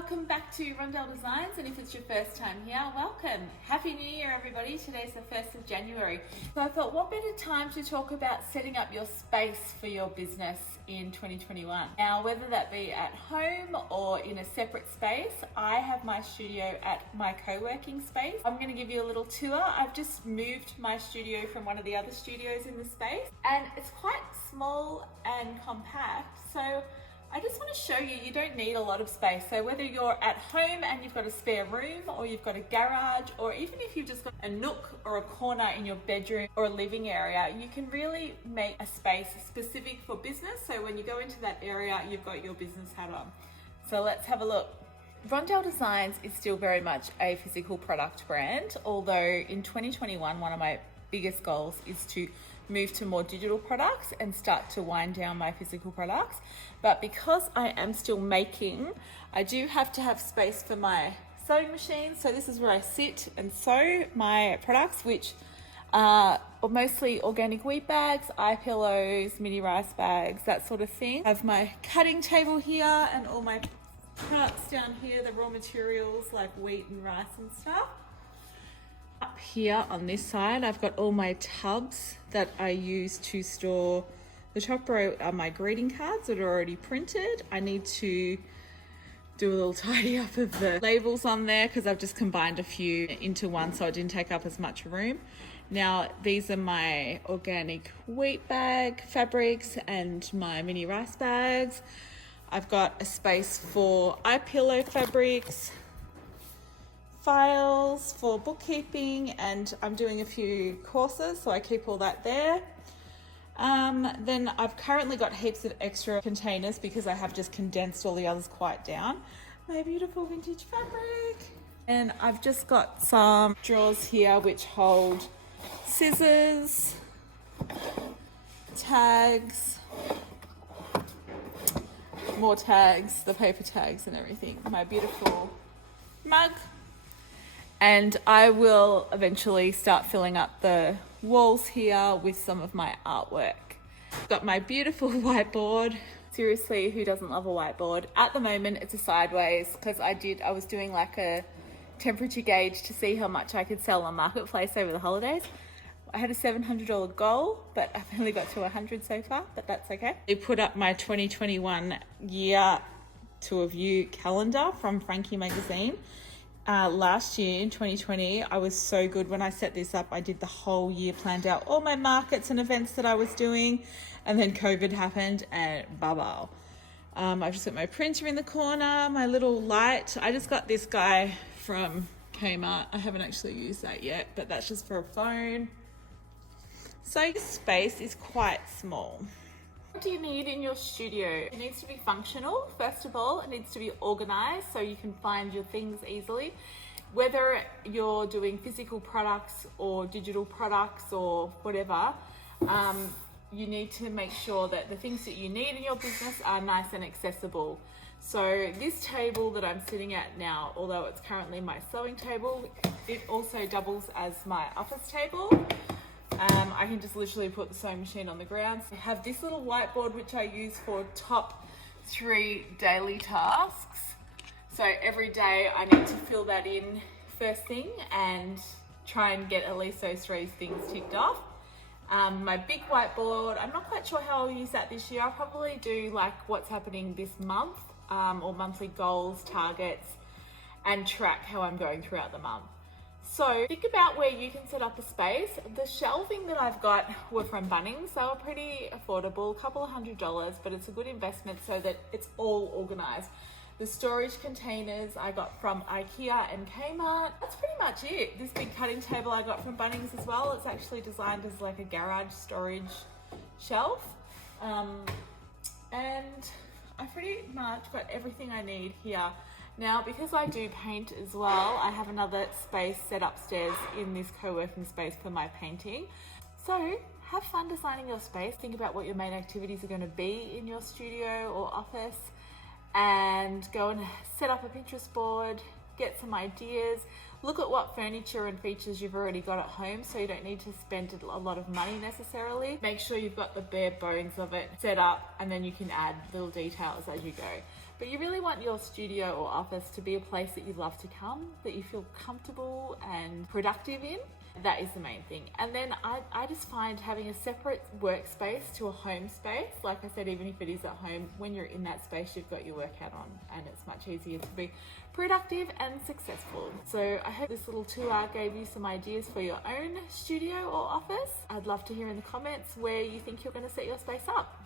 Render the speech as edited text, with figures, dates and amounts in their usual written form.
Welcome back to Rondelle Designs, and if it's your first time here, welcome. Happy New Year everybody. Today's the 1st of January. So I thought what better time to talk about setting up your space for your business in 2021. Now whether that be at home or in a separate space, I have my studio at my co-working space. I'm going to give you a little tour. I've just moved my studio from one of the other studios in the space, and it's quite small and compact, so I just want to show you, you don't need a lot of space. So whether you're at home and you've got a spare room, or you've got a garage, or even if you've just got a nook or a corner in your bedroom or a living area, you can really make a space specific for business. So when you go into that area, you've got your business hat on. So let's have a look. Rondelle Designs is still very much a physical product brand, although in 2021, one of my biggest goals is to move to more digital products and start to wind down my physical products. But because I am still making, I do have to have space for my sewing machine. So this is where I sit and sew my products, which are mostly organic wheat bags, eye pillows, mini rice bags, that sort of thing. I have my cutting table here and all my products down here, the raw materials like wheat and rice and stuff. Up here on this side, I've got all my tubs that I use to store. The top row are my greeting cards that are already printed. I need to do a little tidy up of the labels on there because I've just combined a few into one so it didn't take up as much room. Now, these are my organic wheat bag fabrics and my mini rice bags. I've got a space for eye pillow fabrics, files for bookkeeping, and I'm doing a few courses, so I keep all that there. Then I've currently got heaps of extra containers because I have just condensed all the others quite down. My beautiful vintage fabric. And I've just got some drawers here which hold scissors, tags, more tags, the paper tags and everything. My beautiful mug. And I will eventually start filling up the walls here with some of my artwork. Got my beautiful whiteboard. Seriously, who doesn't love a whiteboard? At the moment, it's a sideways because I was doing like a temperature gauge to see how much I could sell on Marketplace over the holidays. I had a $700 goal, but I've only got to 100 so far, but that's okay. I put up my 2021 year to a view calendar from Frankie magazine. Last year in 2020, I was so good when I set this up. I did the whole year, planned out all my markets and events that I was doing, and then COVID happened and bye-bye. I've just got my printer in the corner, my little light. I just got this guy from Kmart. I haven't actually used that yet, but that's just for a phone. So this space is quite small. What do you need in your studio? It needs to be functional. First of all, it needs to be organized so you can find your things easily. Whether you're doing physical products or digital products or whatever, you need to make sure that the things that you need in your business are nice and accessible. So this table that I'm sitting at now, although it's currently my sewing table, it also doubles as my office table. I can just literally put the sewing machine on the ground. I have this little whiteboard which I use for top 3 daily tasks. So every day I need to fill that in first thing and try and get at least those 3 things ticked off. My big whiteboard, I'm not quite sure how I'll use that this year. I'll probably do like what's happening this month, or monthly goals, targets, and track how I'm going throughout the month. So think about where you can set up a space. The shelving that I've got were from Bunnings. They were pretty affordable, a couple of $100, but it's a good investment so that it's all organized. The storage containers I got from IKEA and Kmart. That's pretty much it. This big cutting table I got from Bunnings as well. It's actually designed as like a garage storage shelf. And I pretty much got everything I need here. Now, because I do paint as well, I have another space set upstairs in this co-working space for my painting. So have fun designing your space. Think about what your main activities are going to be in your studio or office, and go and set up a Pinterest board, get some ideas, look at what furniture and features you've already got at home so you don't need to spend a lot of money necessarily. Make sure you've got the bare bones of it set up, and then you can add little details as you go. But you really want your studio or office to be a place that you love to come, that you feel comfortable and productive in. That is the main thing. And then I just find having a separate workspace to a home space, like I said, even if it is at home, when you're in that space, you've got your workout on and it's much easier to be productive and successful. So I hope this little tour gave you some ideas for your own studio or office. I'd love to hear in the comments where you think you're going to set your space up.